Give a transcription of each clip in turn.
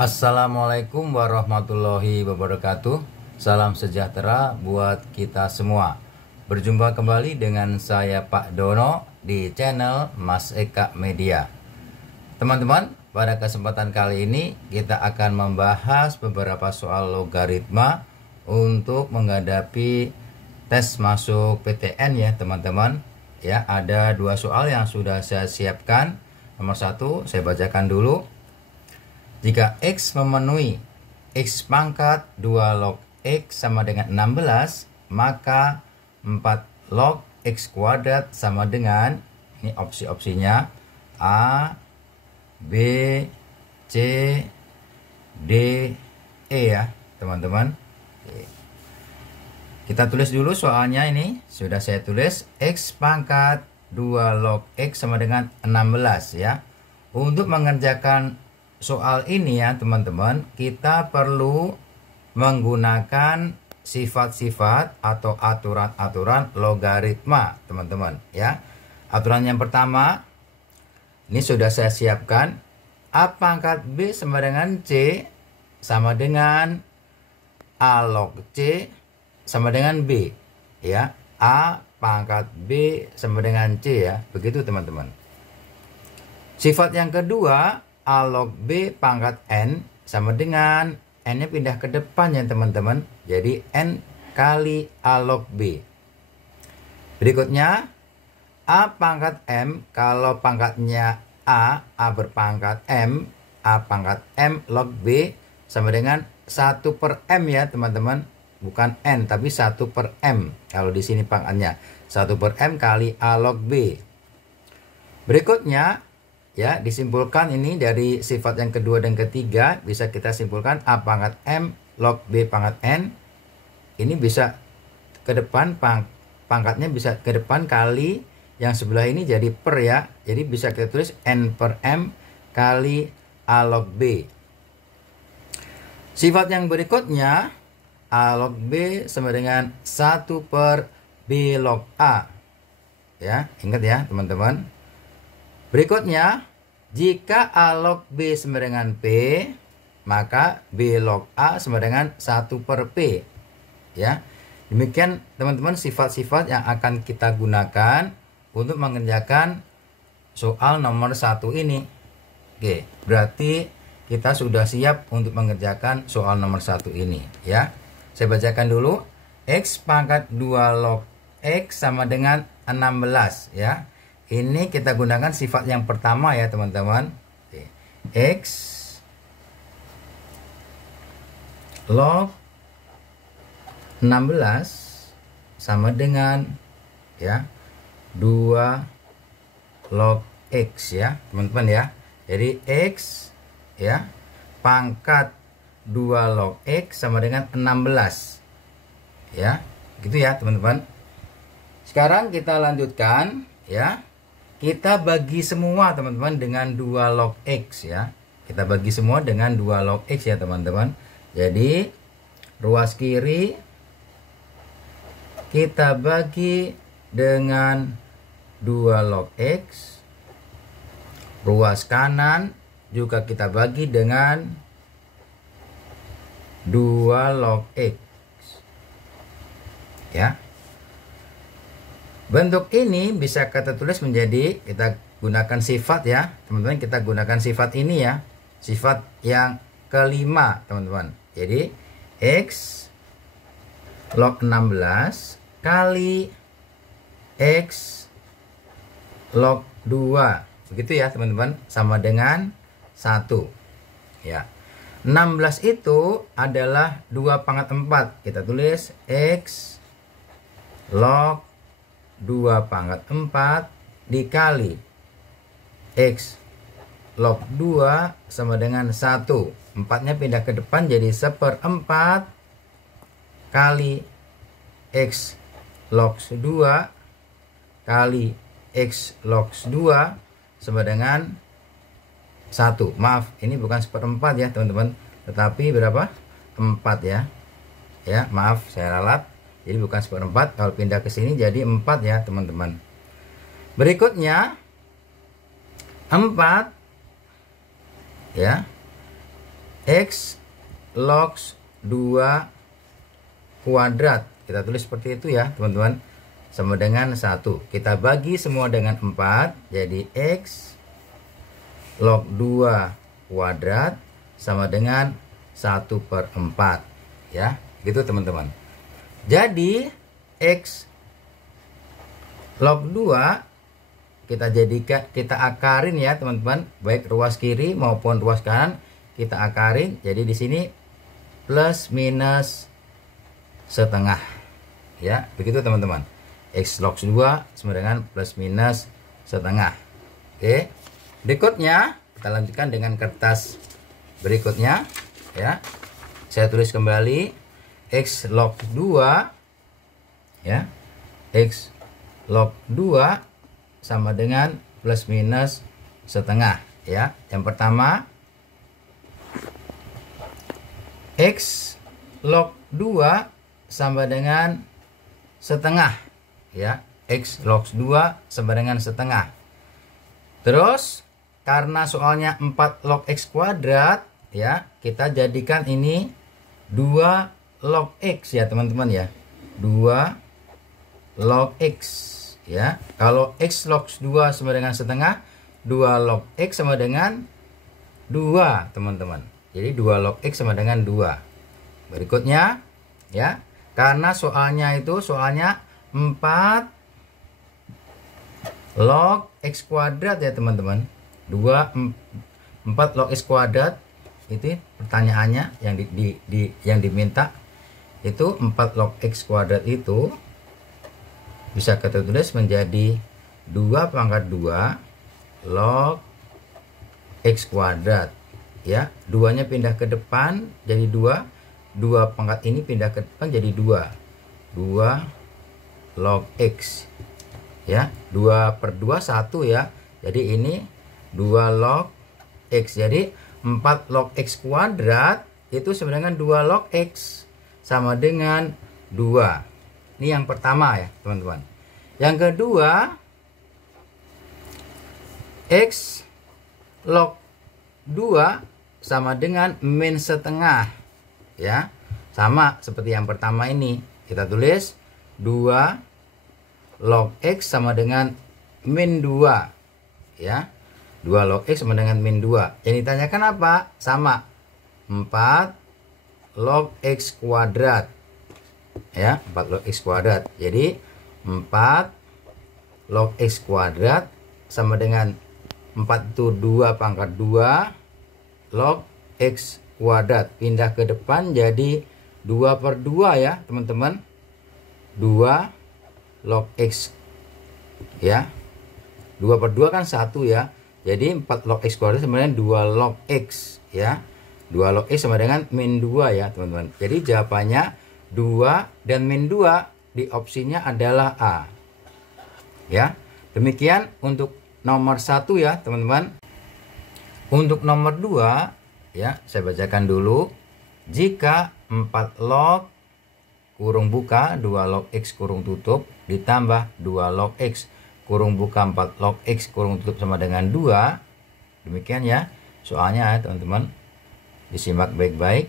Assalamualaikum warahmatullahi wabarakatuh. Salam sejahtera buat kita semua. Berjumpa kembali dengan saya Pak Dono di channel Mas Eka Media. Teman-teman, pada kesempatan kali ini kita akan membahas beberapa soal logaritma untuk menghadapi tes masuk PTN ya teman-teman. Ya, ada dua soal yang sudah saya siapkan. Nomor satu, saya bacakan dulu. Jika X memenuhi X pangkat 2 log X sama dengan 16, maka 4 log X kuadrat sama dengan, ini opsi-opsinya, A, B, C, D, E ya teman-teman. Kita tulis dulu soalnya, ini sudah saya tulis. X pangkat 2 log X sama dengan 16 ya. Untuk mengerjakan soal ini ya teman-teman, kita perlu menggunakan sifat-sifat atau aturan-aturan logaritma teman-teman ya. Aturan yang pertama, ini sudah saya siapkan. A pangkat B sama dengan C sama dengan A log C sama dengan B ya. A pangkat B sama dengan C ya. Begitu teman-teman. Sifat yang kedua, A log B pangkat N sama dengan N-nya pindah ke depan ya teman-teman. Jadi N kali A log B. Berikutnya, A pangkat M, kalau pangkatnya A berpangkat M, A pangkat M log B sama dengan 1 per M ya teman-teman. Bukan N tapi 1 per M. Kalau di sini pangkatnya 1 per M kali A log B. Berikutnya, ya, disimpulkan ini dari sifat yang kedua dan ketiga, bisa kita simpulkan A pangkat M log B pangkat N. Ini bisa ke depan, pangkatnya bisa ke depan kali yang sebelah ini jadi per ya. Jadi bisa kita tulis N per M kali A log B. Sifat yang berikutnya, A log B sama dengan 1 per B log A. Ya, ingat ya teman-teman. Berikutnya, jika A log B sama dengan P, maka B log A sama dengan 1 per P. Ya. Demikian teman-teman sifat-sifat yang akan kita gunakan untuk mengerjakan soal nomor 1 ini. Oke, berarti kita sudah siap untuk mengerjakan soal nomor 1 ini ya. Saya bacakan dulu. X pangkat 2 log X sama dengan 16 ya. Ini kita gunakan sifat yang pertama ya teman-teman. X log 16 sama dengan ya 2 log X ya teman-teman ya. Jadi X ya pangkat 2 log X sama dengan 16 ya. Gitu ya teman-teman. Sekarang kita lanjutkan ya. Kita bagi semua teman-teman dengan 2 log X ya. Kita bagi semua dengan 2 log X ya teman-teman. Jadi ruas kiri kita bagi dengan 2 log X. Ruas kanan juga kita bagi dengan 2 log X. Ya. Bentuk ini bisa kita tulis menjadi, kita gunakan sifat ya teman-teman, kita gunakan sifat ini ya, sifat yang kelima teman-teman. Jadi X log 16 kali X log 2, begitu ya teman-teman, sama dengan 1 ya. 16 itu adalah 2 pangkat 4, kita tulis X log 2 pangkat 4 dikali X log 2 sama dengan 1. 4-nya pindah ke depan jadi 1/4 kali X log 2 kali X log 2 sama dengan 1. Maaf, ini bukan 1/4 ya teman-teman, tetapi berapa? 4 ya. Ya, maaf saya ralat. Jadi bukan 1/4, kalau pindah ke sini jadi 4 ya teman-teman. Berikutnya 4 ya X log 2 kuadrat. Kita tulis seperti itu ya teman-teman. Sama dengan 1. Kita bagi semua dengan 4. Jadi X log 2 kuadrat sama dengan 1/4. Ya, gitu teman-teman. Jadi X log 2 kita akarin ya teman-teman, baik ruas kiri maupun ruas kanan kita akarin. Jadi di sini plus minus setengah. Ya, begitu teman-teman. X log 2 sama dengan plus minus setengah. Oke. Berikutnya kita lanjutkan dengan kertas berikutnya ya. Saya tulis kembali X log 2 ya. X log 2 sama dengan plus minus setengah ya. Yang pertama X log 2 sama dengan setengah ya. X log 2 sama dengan setengah. Terus karena soalnya 4 log X kuadrat ya, kita jadikan ini 2 log X ya teman-teman ya. 2 log X ya. Kalau X log 2 sama dengan setengah, 2 log X sama dengan 2 teman-teman. Jadi 2 log X sama dengan 2. Berikutnya ya, karena soalnya 4 log X kuadrat ya teman-teman. 4 log X kuadrat itu pertanyaannya yang diminta itu 4 log X kuadrat itu bisa kita tulis menjadi 2/2 log X kuadrat ya. 2-nya pindah ke depan jadi 2 pangkat ini pindah ke depan jadi 2 log X ya. 2/2 1 ya. Jadi ini 2 log X. Jadi 4 log X kuadrat itu sama dengan 2 log X sama dengan 2. Ini yang pertama ya teman-teman. Yang kedua X log 2 sama dengan min setengah ya. Sama seperti yang pertama ini. Kita tulis 2 log X sama dengan min 2 ya. 2 log X sama dengan min 2. Yang ditanyakan apa? Sama 4 log X kuadrat ya. 4 log X kuadrat. Jadi 4 log X kuadrat sama dengan 4 itu 2/2 log X kuadrat. Pindah ke depan jadi 2/2 ya teman-teman. 2 log X ya. 2/2 kan 1 ya. Jadi 4 log X kuadrat sama dengan 2 log X ya. 2 log X sama dengan min 2 ya teman-teman. Jadi jawabannya 2 dan min 2 di opsinya adalah A. Ya. Demikian untuk nomor 1 ya teman-teman. Untuk nomor 2 ya, saya bacakan dulu. Jika 4 log kurung buka 2 log X kurung tutup ditambah 2 log X kurung buka 4 log X kurung tutup sama dengan 2. Demikian ya soalnya ya teman-teman. Disimak baik-baik.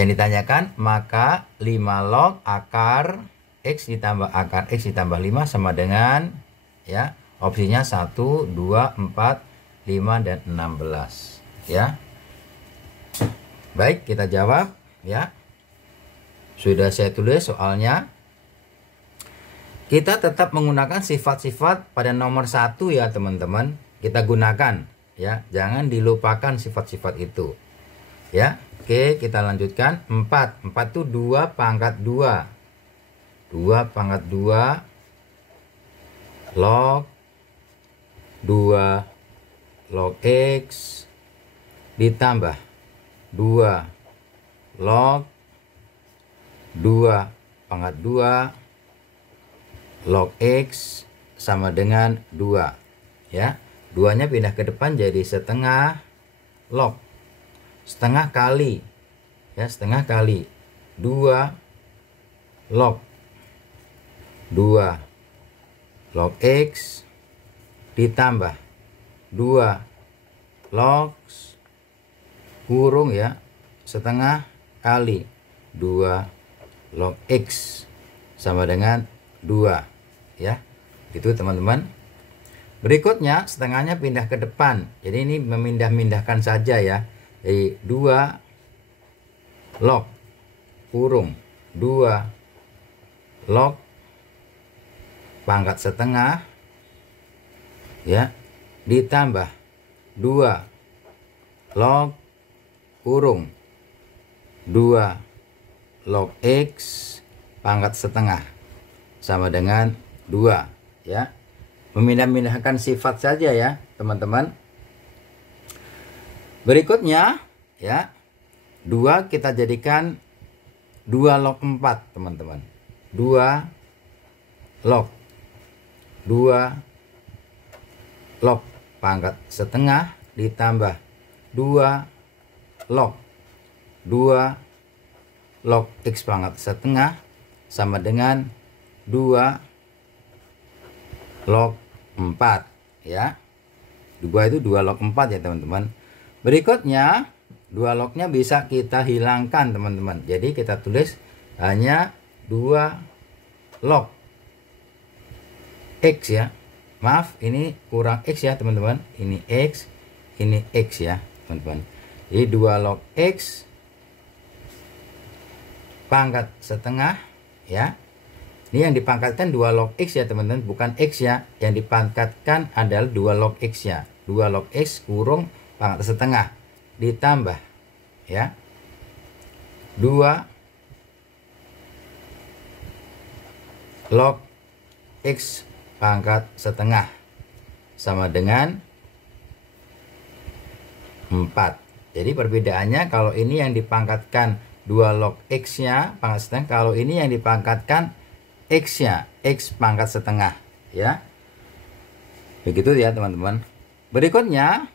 Yang ditanyakan, maka 5 log akar X ditambah akar X ditambah 5 sama dengan ya, opsinya 1, 2, 4, 5 dan 16 ya. Baik, kita jawab ya. Sudah saya tulis soalnya. Kita tetap menggunakan sifat-sifat pada nomor 1 ya teman-teman. Kita gunakan ya. Jangan dilupakan sifat-sifat itu. Ya. Oke, kita lanjutkan. 4 itu 2 pangkat 2. 2 pangkat 2 log 2 log X ditambah 2 log 2 pangkat 2 log X sama dengan 2 ya. 2-nya pindah ke depan jadi setengah log. Setengah kali ya, setengah kali 2 log 2 log X ditambah 2 log kurung ya, setengah kali 2 log X sama dengan 2 ya. Gitu teman-teman. Berikutnya setengahnya pindah ke depan. Jadi ini memindah-mindahkan saja ya. Jadi 2 log kurung 2 log pangkat setengah ya, ditambah 2 log kurung 2 log X pangkat setengah sama dengan 2 ya. Memindah-mindahkan sifat saja ya teman-teman. Berikutnya ya, 2 kita jadikan 2 log 4 teman-teman. 2 log 2 log pangkat setengah ditambah 2 log 2 log X pangkat setengah sama dengan 2 log 4 ya. 2 itu 2 log 4 ya teman-teman. Berikutnya 2 lognya bisa kita hilangkan teman-teman. Jadi kita tulis hanya 2 log X ya. Maaf, ini kurang X ya teman-teman. Ini X, ini X ya teman-teman. Jadi 2 log X pangkat setengah ya. Ini yang dipangkatkan 2 log X ya teman-teman, bukan X ya. Yang dipangkatkan adalah 2 log X ya. 2 log X kurung pangkat setengah ditambah ya 2 log X pangkat setengah sama dengan 4. Jadi perbedaannya kalau ini yang dipangkatkan 2 log X nya pangkat setengah, kalau ini yang dipangkatkan X nya X pangkat setengah ya. Begitu ya teman-teman. Berikutnya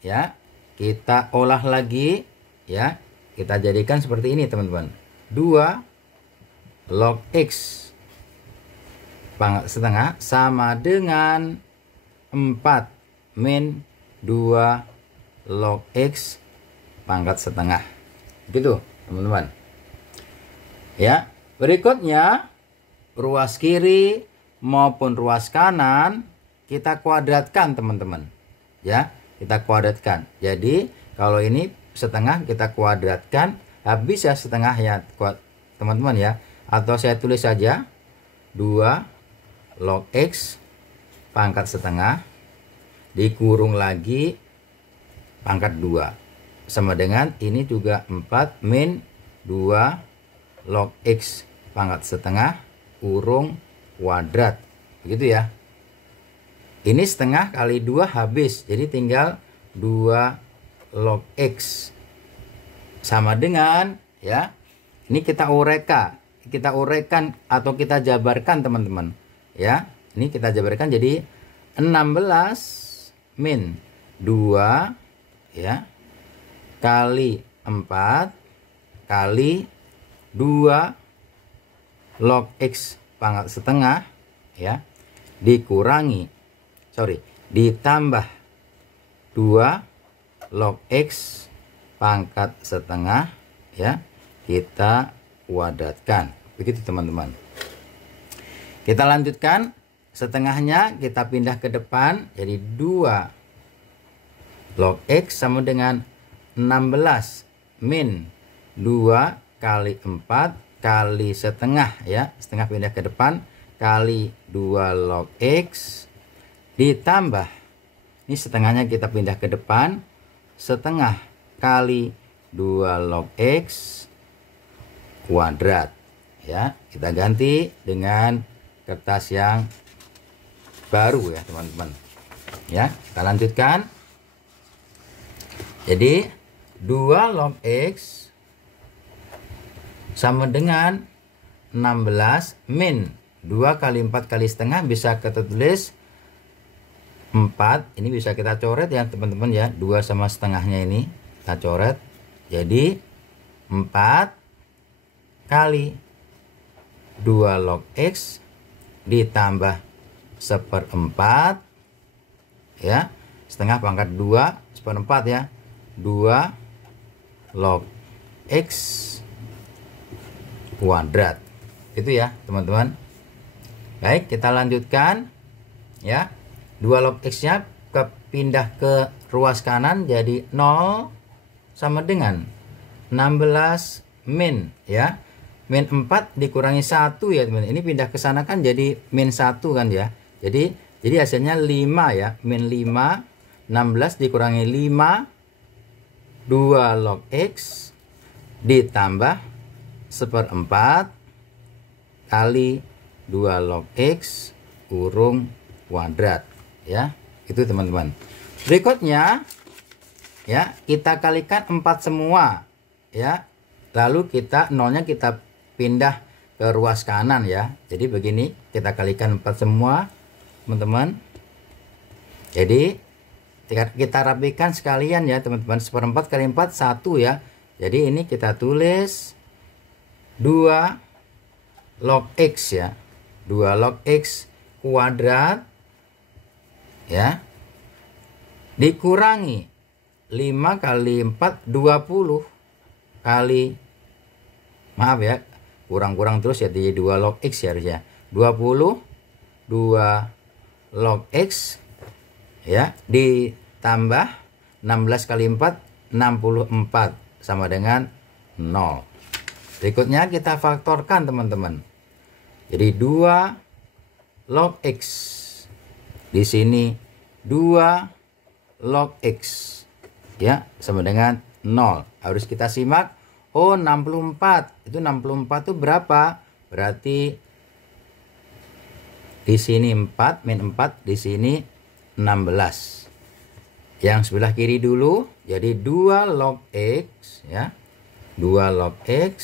ya, kita olah lagi ya. Kita jadikan seperti ini teman-teman. 2 log X pangkat setengah sama dengan 4 min 2 log X pangkat setengah. Gitu teman-teman. Ya, berikutnya ruas kiri maupun ruas kanan kita kuadratkan teman-teman. Ya, kita kuadratkan. Jadi kalau ini setengah kita kuadratkan, habis ya setengah ya teman-teman ya. Atau saya tulis saja 2 log X pangkat setengah dikurung lagi pangkat 2 sama dengan ini juga 4 min 2 log X pangkat setengah kurung kuadrat. Begitu ya. Ini setengah kali 2 habis. Jadi tinggal 2 log X. Sama dengan ya. Ini kita ureka. Kita urekan atau kita jabarkan teman-teman. Ya. Ini kita jabarkan jadi 16 min 2 ya kali 4 kali 2 log X pangkat setengah ya ditambah 2 log X pangkat setengah ya, kita kuadratkan. Begitu teman-teman. Kita lanjutkan, setengahnya kita pindah ke depan jadi 2 log X sama dengan 16 min 2 kali 4 kali setengah ya, setengah pindah ke depan kali 2 log X ditambah, ini setengahnya kita pindah ke depan, setengah kali 2 log X kuadrat ya. Kita ganti dengan kertas yang baru ya teman-teman ya. Kita lanjutkan. Jadi 2 log X sama dengan 16 min 2 kali 4 kali setengah bisa kita tulis 4. Ini bisa kita coret ya teman-teman ya. 2 sama setengahnya ini kita coret. Jadi 4 kali 2 log X ditambah 1/4 ya. Setengah pangkat 2 1/4 ya. 2 log X kuadrat. Itu ya teman-teman. Baik, kita lanjutkan ya. 2 log X nya pindah ke ruas kanan jadi 0 sama dengan 16 min ya. Min 4 dikurangi 1 ya teman-teman. Ini pindah ke sana kan jadi min 1 kan ya. Jadi hasilnya 5 ya. Min 5, 16 dikurangi 5, 2 log X ditambah 1/4 kali 2 log X kurung kuadrat ya. Itu teman-teman. Berikutnya ya, kita kalikan 4 semua ya. Lalu kita nolnya kita pindah ke ruas kanan ya. Jadi begini, kita kalikan 4 semua teman-teman. Jadi kita rapikan sekalian ya teman-teman. 1/4 kali 4 1 ya. Jadi ini kita tulis 2 log X ya. 2 log X kuadrat ya, dikurangi 5 kali 4 20 kali, maaf ya, kurang-kurang terus ya, jadi 2 log X ya harusnya. 20 2 log X ya, ditambah 16 kali 4 64 sama dengan 0. Berikutnya kita faktorkan teman-teman. Jadi 2 log X, di sini 2 log X ya sama dengan 0. Harus kita simak. Oh 64. Itu 64 itu berapa? Berarti di sini 4 min 4, di sini 16. Yang sebelah kiri dulu. Jadi 2 log X ya. 2 log X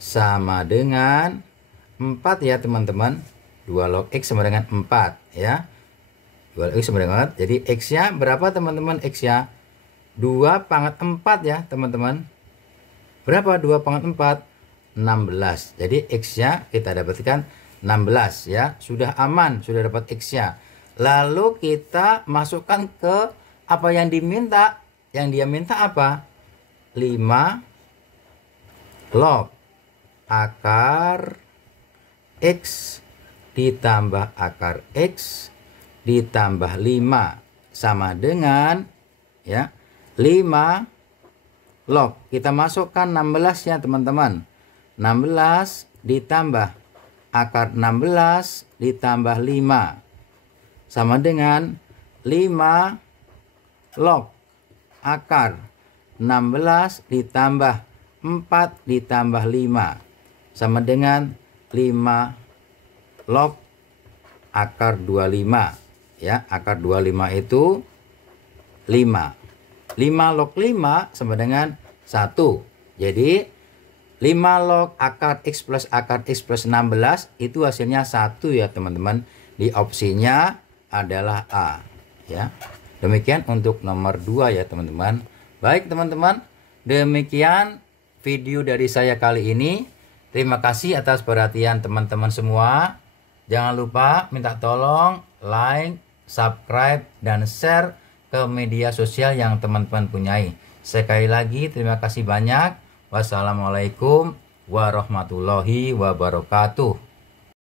sama dengan 4 ya teman-teman. 2 log X sama dengan 4 ya. 2 log X sama dengan 4. Jadi X nya berapa teman-teman? X nya 2 pangkat 4 ya teman-teman. Berapa 2 pangkat 4? 16. Jadi X nya kita dapatkan 16 ya. Sudah aman, sudah dapat X nya. Lalu kita masukkan ke apa yang diminta. Yang dia minta apa? 5 log akar X ditambah akar X ditambah 5 sama dengan ya 5 log. Kita masukkan 16 ya teman-teman. 16 ditambah akar 16 ditambah 5 sama dengan 5 log akar 16 ditambah 4 ditambah 5 sama dengan 5 log akar 25 ya. Akar 25 itu 5. 5 log 5 sama dengan 1. Jadi 5 log akar X plus akar X plus 16 itu hasilnya 1 ya teman-teman. Di opsinya adalah A ya. Demikian untuk nomor 2 ya teman-teman. Baik teman-teman, demikian video dari saya kali ini. Terima kasih atas perhatian teman-teman semua. Jangan lupa minta tolong like, subscribe, dan share ke media sosial yang teman-teman punyai. Sekali lagi terima kasih banyak. Wassalamualaikum warahmatullahi wabarakatuh.